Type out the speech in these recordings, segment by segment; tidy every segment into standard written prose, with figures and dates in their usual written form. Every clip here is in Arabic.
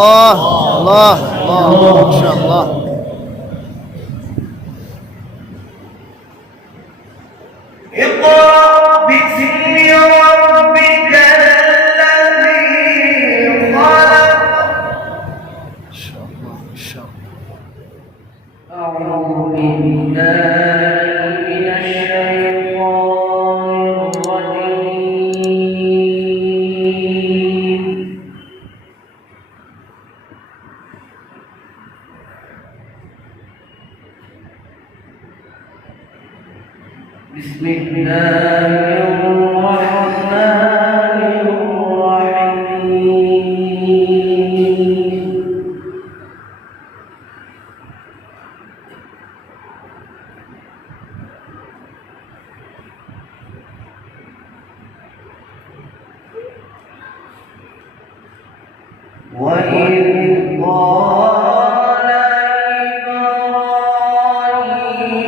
الله الله الله ما شاء الله. اقرأ باسم ربك الذي خلق. ما شاء الله ما شاء الله. أعوذ بالله من الشيطان الرجيم. بسم الله الرحمن الرحيم. وإذ قال إبراهيم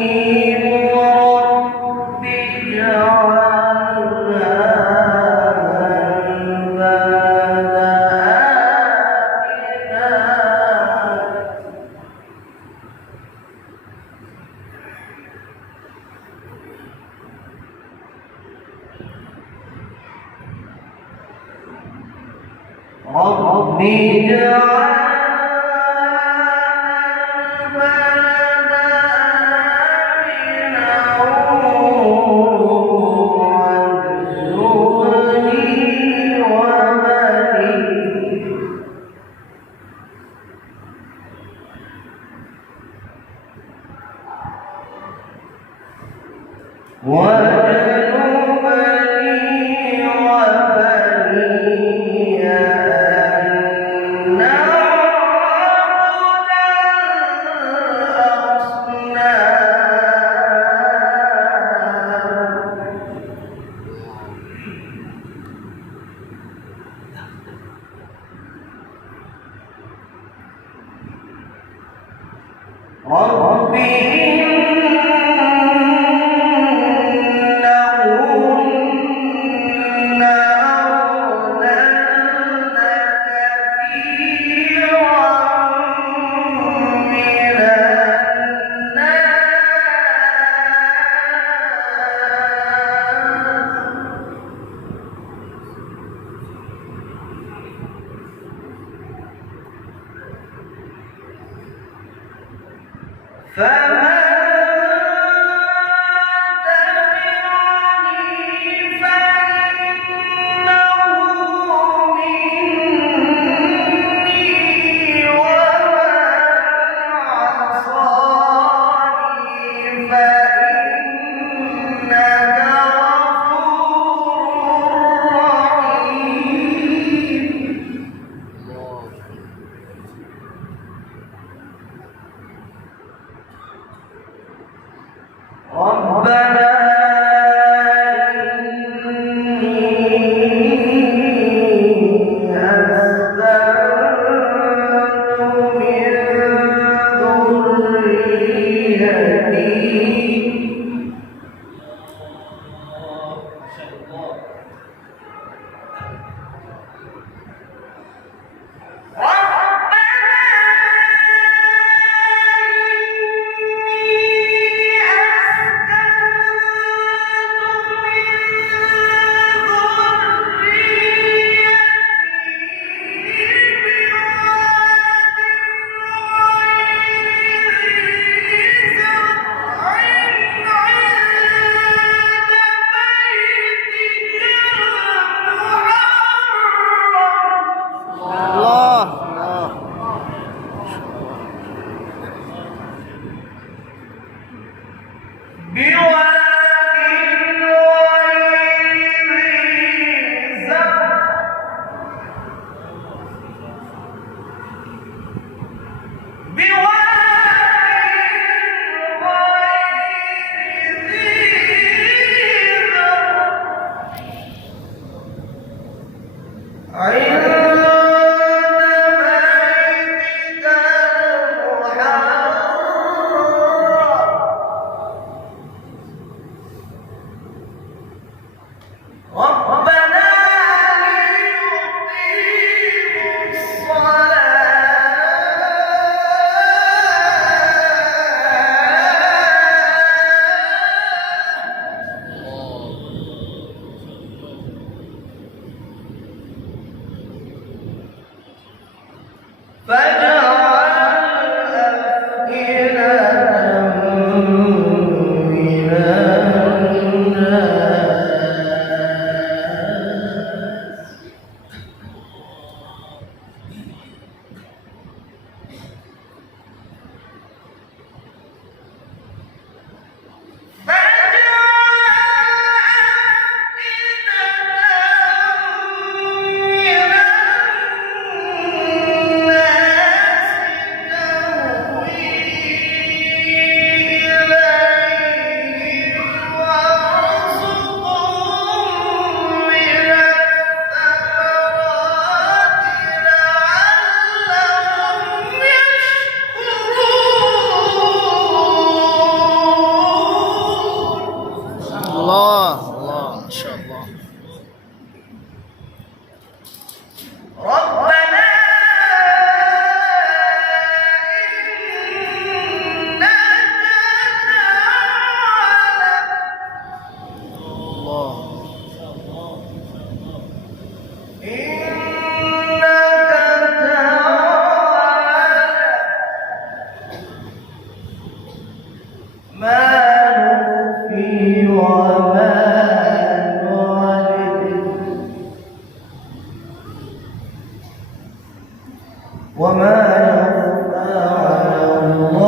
رب اجعل هذا البلد آمنا رب اجعل البلد آمنا وارزقني وبني واجنبني وبني أن نعبد الأصنام. رب إنهن أضللن كثيرا من الناس فمن تبعني فإنه مني ومن عصاني فإنك غفور رحيم. ربنا إني أسكنت من ذريتي الله الله. بواد غير ذي زرع عند بيتك المحرم ربنا ليقيموا الصلاة فاجعل أفئدة من الناس الله الله ما شاء الله. ربنا الله إنك تعلم ما نخفي وما نعلن وما يخفى على الله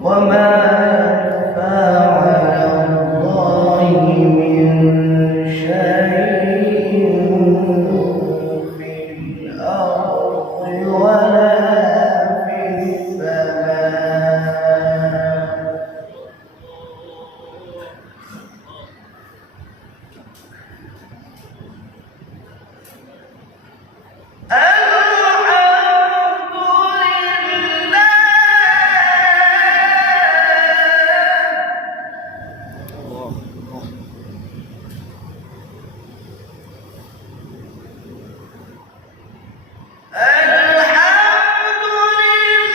وما يخفى على الله من شيء في الأرض ولا في السماء الحمد لله الله الله. الحمد لله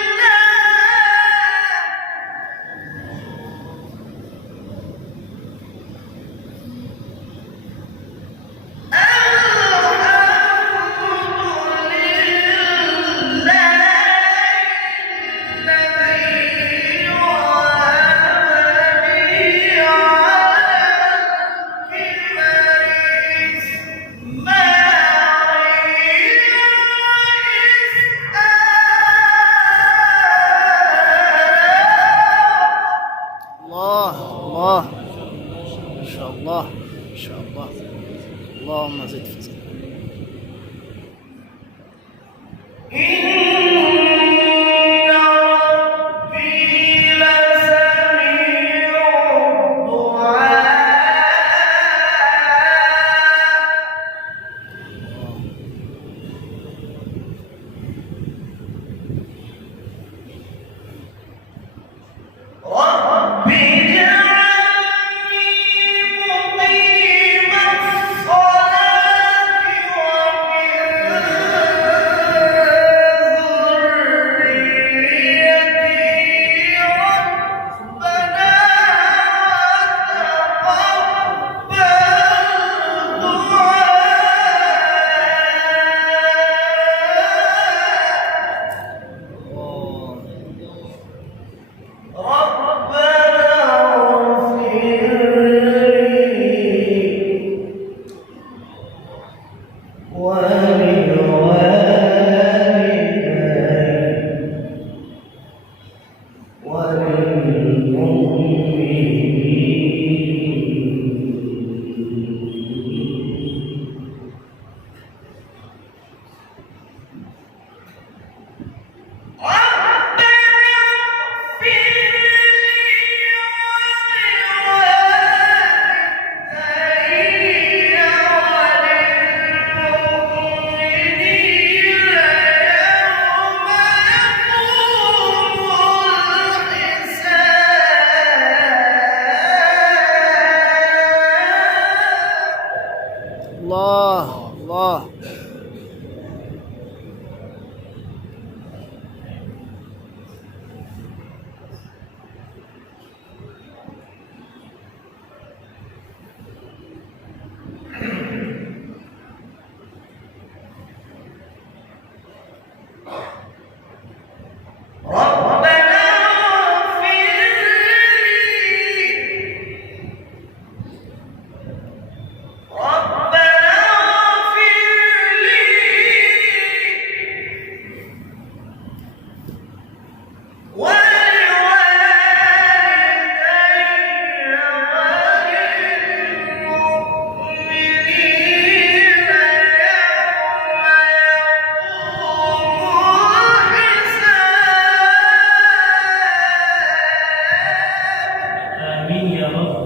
الحمد لله الذي وهبني على الكبر الله الله ما شاء الله ما شاء الله. اللهم زد في زد. إن ربي لسميع الدعاء رب اجعلني مقيم الصلاة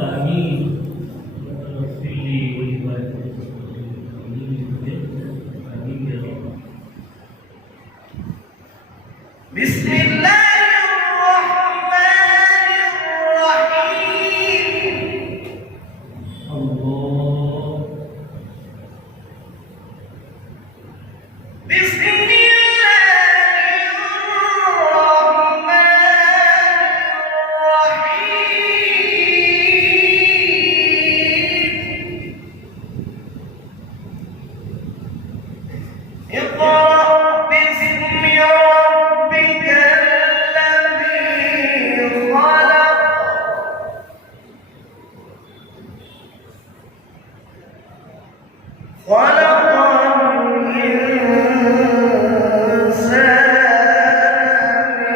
آمين اغفر لي ولوالدي آمين يا رب. بسم الله الرحمن الرحيم الله بسم الله الرحمن الرحيم اقرأ باسم ربك الذي خلق خلق الإنسان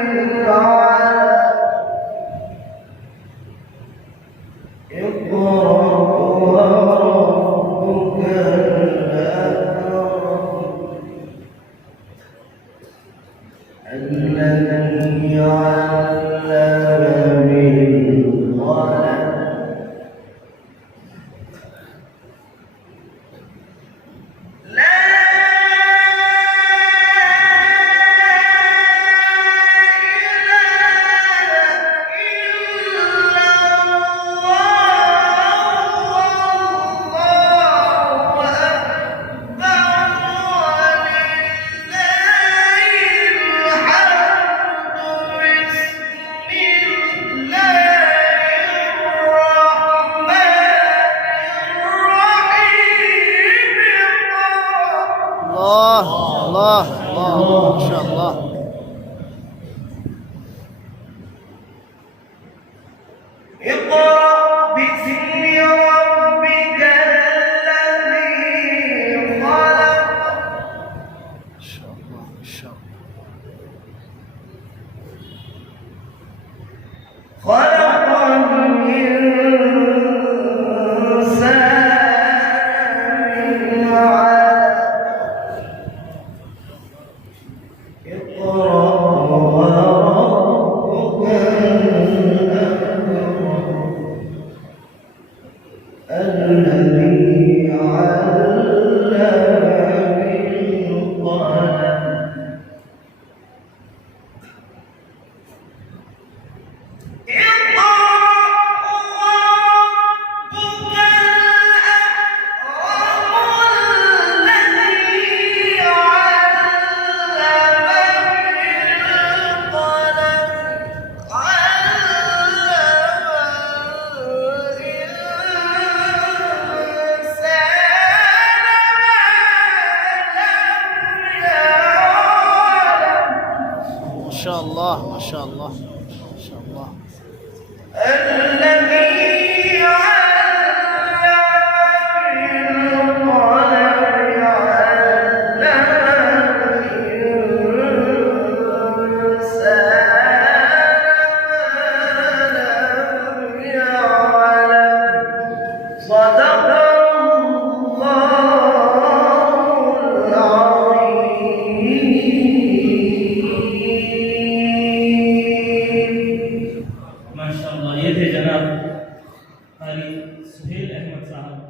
من علق اقرأ وربك الأكرم الذي علم بالقلم لا الله الله الله ما شاء الله. اقرأ باسم ربك الذي خلق ما شاء الله ما شاء الله. خلق الإنسان من علق اقرأ وربك الأكرم الذي علم بالقلم ما شاء الله ما شاء الله ما شاء الله. الذي علم بالقلم علم الإنسان ما لم يعلم صدق الله العظيم. माशाअल्लाह। ये थे जनाब कारी सुहेल अहमद साहब।